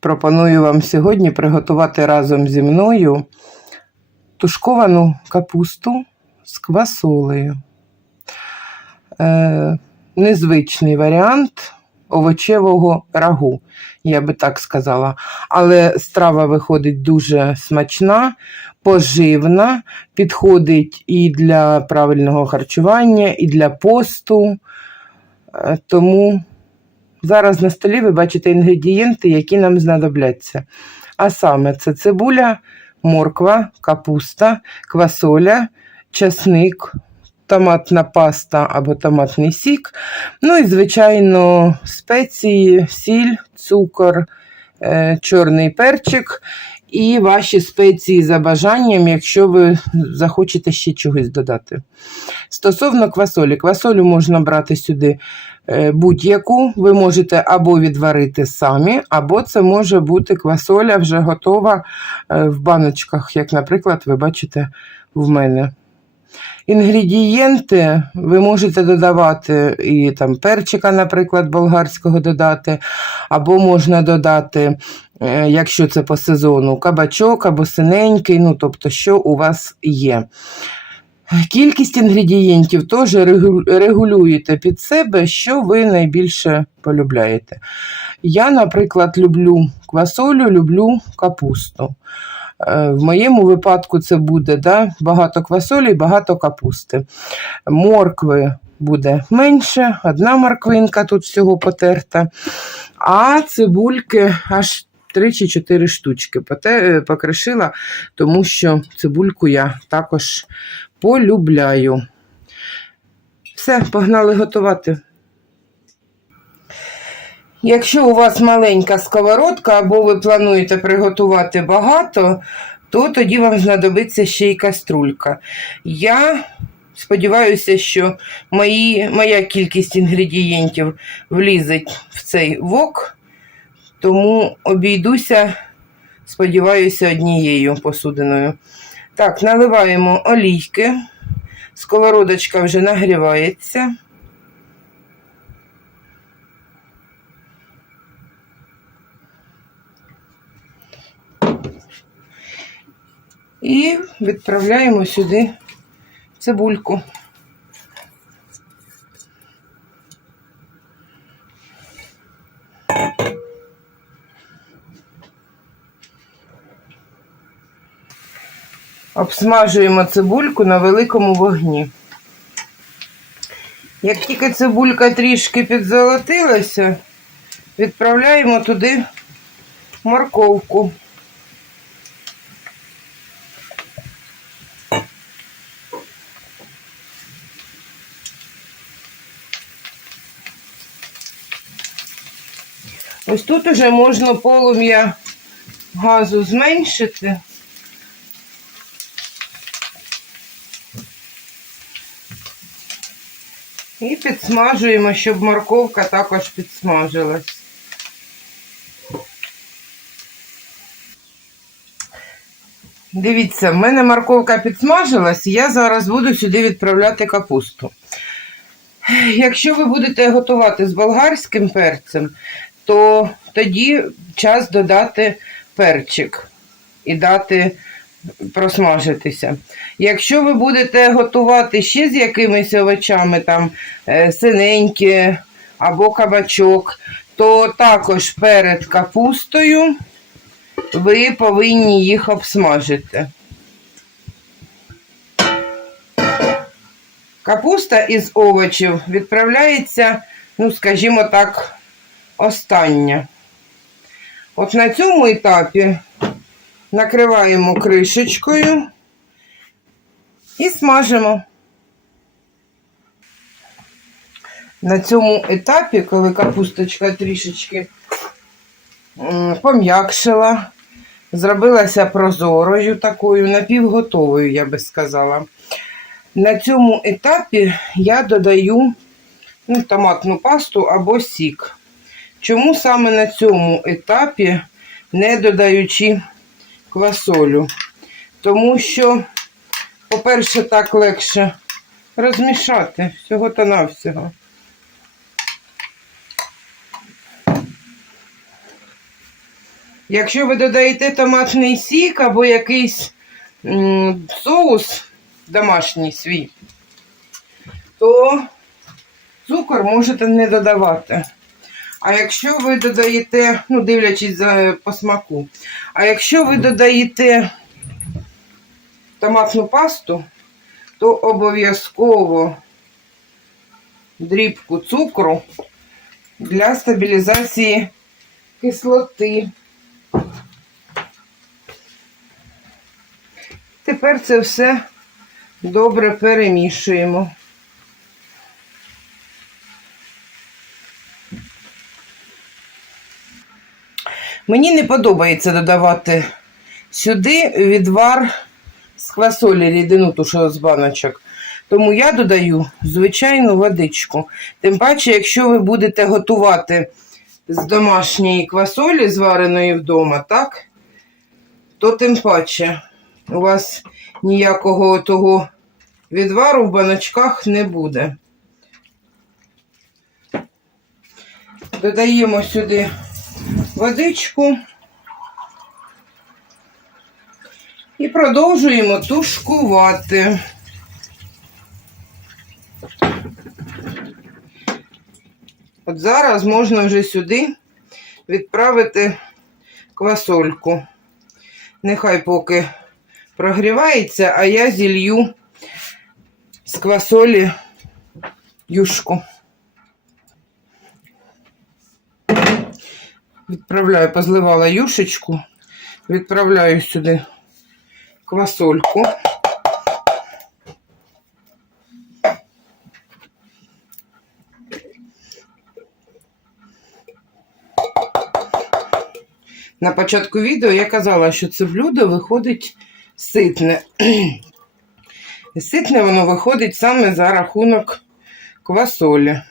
Пропоную вам сьогодні приготувати разом зі мною тушковану капусту з квасолею. Е, незвичний варіант овочевого рагу, я би так сказала. Але страва виходить дуже смачна, поживна, підходить і для правильного харчування, і для посту. Е, Тому Зараз на столі ви бачите інгредієнти, які нам знадобляться. А саме це цибуля, морква, капуста, квасоля, часник, томатна паста або томатний сік. Ну і, звичайно, спеції, сіль, цукор, е, чорний перчик. І ваші спеції за бажанням, якщо ви захочете ще чогось додати. Стосовно квасолі, квасолю можна брати сюди е, будь-яку. Ви можете або відварити самі, або це може бути квасоля вже готова е, в баночках, як, наприклад, ви бачите в мене. Інгредієнти ви можете додавати і там перчика, наприклад, болгарського додати, або можна додати, е, якщо це по сезону, кабачок або синенький, ну тобто, що у вас є. Кількість інгредієнтів теж регулюєте під себе, що ви найбільше полюбляєте. Я, наприклад, люблю квасолю, люблю капусту. Е, В моєму випадку це буде да, багато квасолі і багато капусти. Моркви буде менше, одна морквинка тут всього потерта, а цибульки аж 3 чи 4 штучки е, покришила, тому що цибульку я також полюбляю. Все, погнали готувати. Якщо у вас маленька сковородка, або ви плануєте приготувати багато, то тоді вам знадобиться ще й каструлька. Я сподіваюся, що мої, моя кількість інгредієнтів влізить в цей вок, тому обійдуся, сподіваюся, однією посудиною. Так, наливаємо олійки. Сковородочка вже нагрівається. І відправляємо сюди цибульку. Обсмажуємо цибульку на великому вогні. Як тільки цибулька трішки підзолотилася, відправляємо туди морковку. Ось тут уже можна полум'я газу зменшити. І підсмажуємо, щоб морковка також підсмажилась. Дивіться, в мене морковка підсмажилась, і я зараз буду сюди відправляти капусту. Якщо ви будете готувати з болгарським перцем, то тоді час додати перчик і дати просмажитися. Якщо ви будете готувати ще з якимись овочами, там е, синенькі або кабачок, то також перед капустою ви повинні їх обсмажити. Капуста із овочів відправляється, ну, скажімо так, остання. От на цьому етапі накриваємо кришечкою і смажимо. На цьому етапі, коли капусточка трішечки пом'якшила, зробилася прозорою такою, напівготовою, я би сказала. На цьому етапі я додаю ну, томатну пасту або сік. Чому саме на цьому етапі не додаючи квасолю. Тому що, по-перше, так легше розмішати всього та навсього. Якщо ви додаєте томатний сік або якийсь м, соус домашній свій, то цукор можете не додавати. А якщо ви додаєте, ну, дивлячись за, по смаку, а якщо ви додаєте томатну пасту, то обов'язково дрібку цукру для стабілізації кислоти. Тепер це все добре перемішуємо. Мені не подобається додавати сюди відвар з квасолі рідину, ту що з баночок. Тому я додаю звичайну водичку. Тим паче, якщо ви будете готувати з домашньої квасолі, звареної вдома, так? То тим паче у вас ніякого того відвару в баночках не буде. Додаємо сюди водичку і продовжуємо тушкувати. От зараз можна вже сюди відправити квасольку. Нехай поки прогрівається, а я зілью з квасолі юшку. Відправляю, позливала юшечку, відправляю сюди квасольку. На початку відео я казала, що це блюдо виходить ситне. І Ситне воно виходить саме за рахунок квасолі.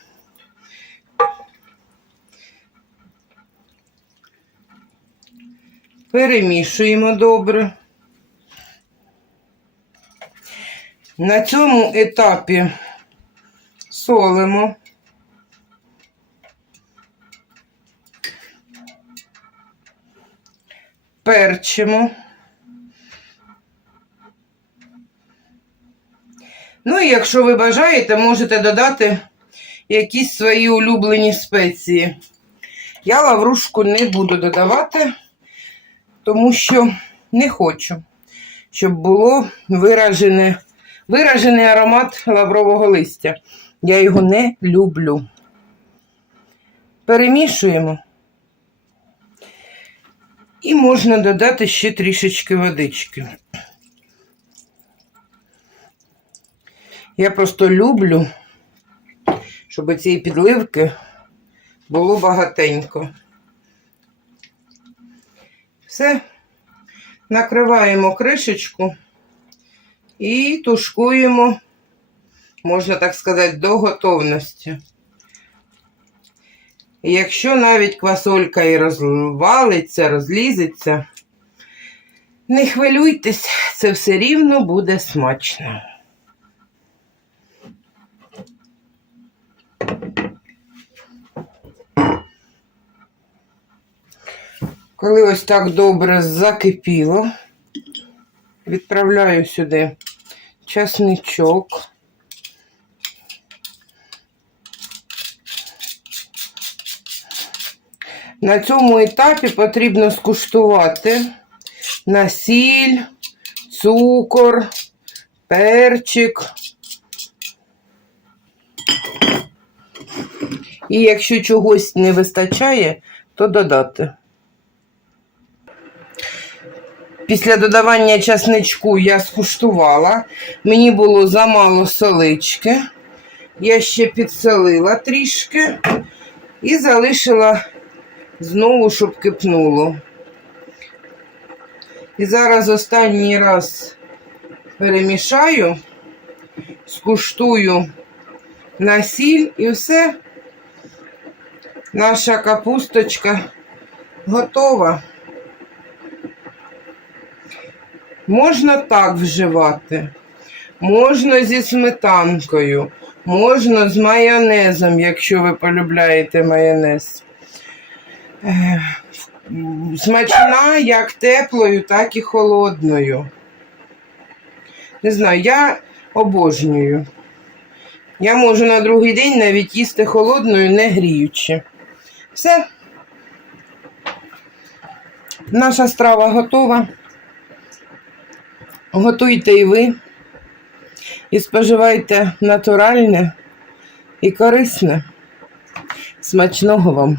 Перемішуємо добре. На цьому етапі солимо. Перчимо. Ну і якщо ви бажаєте, можете додати якісь свої улюблені спеції. Я лаврушку не буду додавати, тому що не хочу, щоб було виражене, виражений аромат лаврового листя. Я його не люблю. Перемішуємо. І можна додати ще трішечки водички. Я просто люблю, щоб цієї підливки було багатенько. Все, накриваємо кришечку і тушкуємо, можна так сказати, до готовності. Якщо навіть квасолька і розвалиться, розлізеться, не хвилюйтесь, це все рівно буде смачно. Коли ось так добре закипіло, відправляю сюди часничок. На цьому етапі потрібно скуштувати на сіль, цукор, перчик. І якщо чогось не вистачає, то додати. Після додавання часничку я скуштувала. Мені було замало солички. Я ще підсолила трішки і залишила знову, щоб кипнуло. І зараз останній раз перемішаю, скуштую на сіль і все. Наша капусточка готова. Можна так вживати, можна зі сметанкою, можна з майонезом, якщо ви полюбляєте майонез. Е, Смачна як теплою, так і холодною. Не знаю, я обожнюю. Я можу на другий день навіть їсти холодною, не гріючи. Все. Наша страва готова. Готуйте і ви. І споживайте натуральне і корисне. Смачного вам!